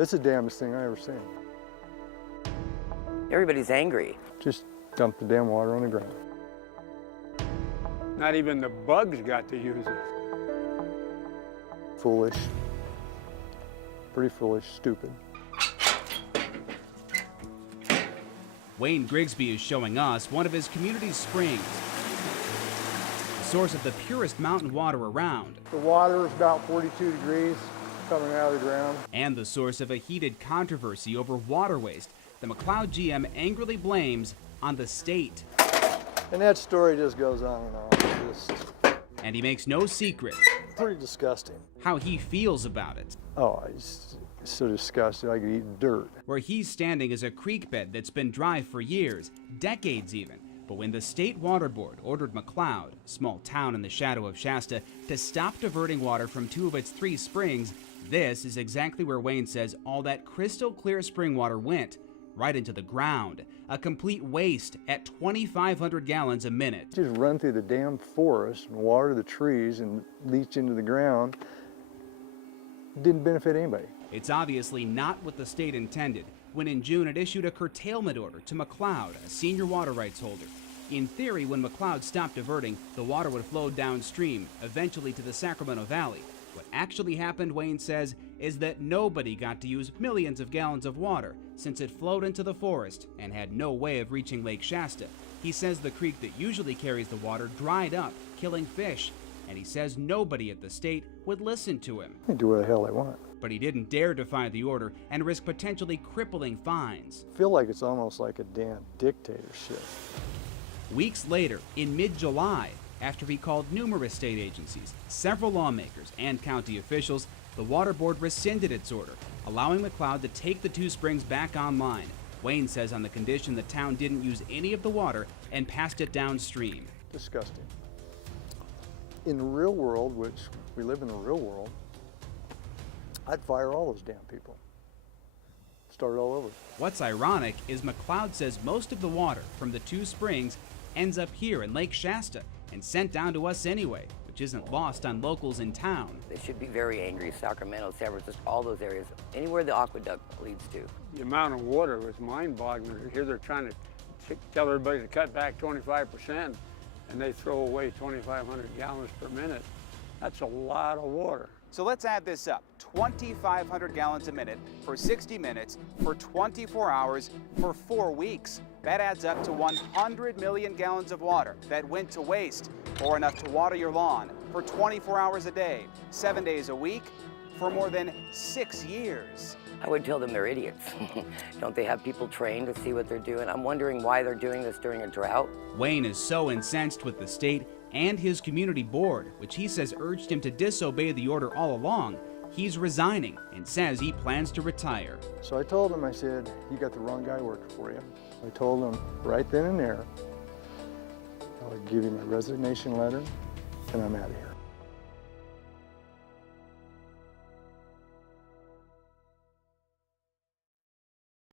It's the damnedest thing I ever seen. Everybody's angry. Just dump the damn water on the ground. Not even the bugs got to use it. Foolish. Pretty foolish, stupid. Wayne Grigsby is showing us one of his community's springs, the source of the purest mountain water around. The water is about 42 degrees coming out of the ground. And the source of a heated controversy over water waste the McCloud GM angrily blames on the state. And that story just goes on and on. It's And he makes no secret pretty disgusting. how he feels about it. Oh, it's so disgusting. I could eat dirt. Where he's standing is a creek bed that's been dry for years, decades even. But when the State Water Board ordered McCloud, a small town in the shadow of Shasta, to stop diverting water from 2 of its 3 springs, this is exactly where Wayne says all that crystal clear spring water went, right into the ground. A complete waste at 2,500 gallons a minute. Just run through the damn forest and water the trees and leach into the ground. Didn't benefit anybody. It's obviously not what the state intended when in June it issued a curtailment order to McCloud, a senior water rights holder. In theory, when McCloud stopped diverting, the water would flow downstream, eventually to the Sacramento Valley. What actually happened, Wayne says, is that nobody got to use millions of gallons of water since it flowed into the forest and had no way of reaching Lake Shasta. He says the creek that usually carries the water dried up, killing fish, and he says nobody at the state would listen to him. They do what the hell they want. But he didn't dare defy the order and risk potentially crippling fines. I feel like it's almost like a damn dictatorship. Weeks later, in mid-July, after he called numerous state agencies, several lawmakers, and county officials, the Water Board rescinded its order, allowing McCloud to take the 2 springs back online. Wayne says on the condition the town didn't use any of the water and passed it downstream. Disgusting. In the real world, which we live in the real world, I'd fire all those damn people. Start all over. What's ironic is McCloud says most of the water from the 2 springs ends up here in Lake Shasta and sent down to us anyway, which isn't lost on locals in town. They should be very angry. Sacramento, San Francisco, all those areas, anywhere the aqueduct leads to. The amount of water was mind-boggling. Here they're trying to tell everybody to cut back 25%, and they throw away 2,500 gallons per minute. That's a lot of water. So let's add this up. 2,500 gallons a minute for 60 minutes for 24 hours for 4 weeks. That adds up to 100 million gallons of water that went to waste, or enough to water your lawn for 24 hours a day, 7 days a week, for more than 6 years. I would tell them they're idiots. Don't they have people trained to see what they're doing? I'm wondering why they're doing this during a drought. Wayne is so incensed with the state and his community board, which he says urged him to disobey the order all along, he's resigning and says he plans to retire. So I told him, I said, you got the wrong guy working for you. I told him right then and there, I'll give you my resignation letter and I'm out of here.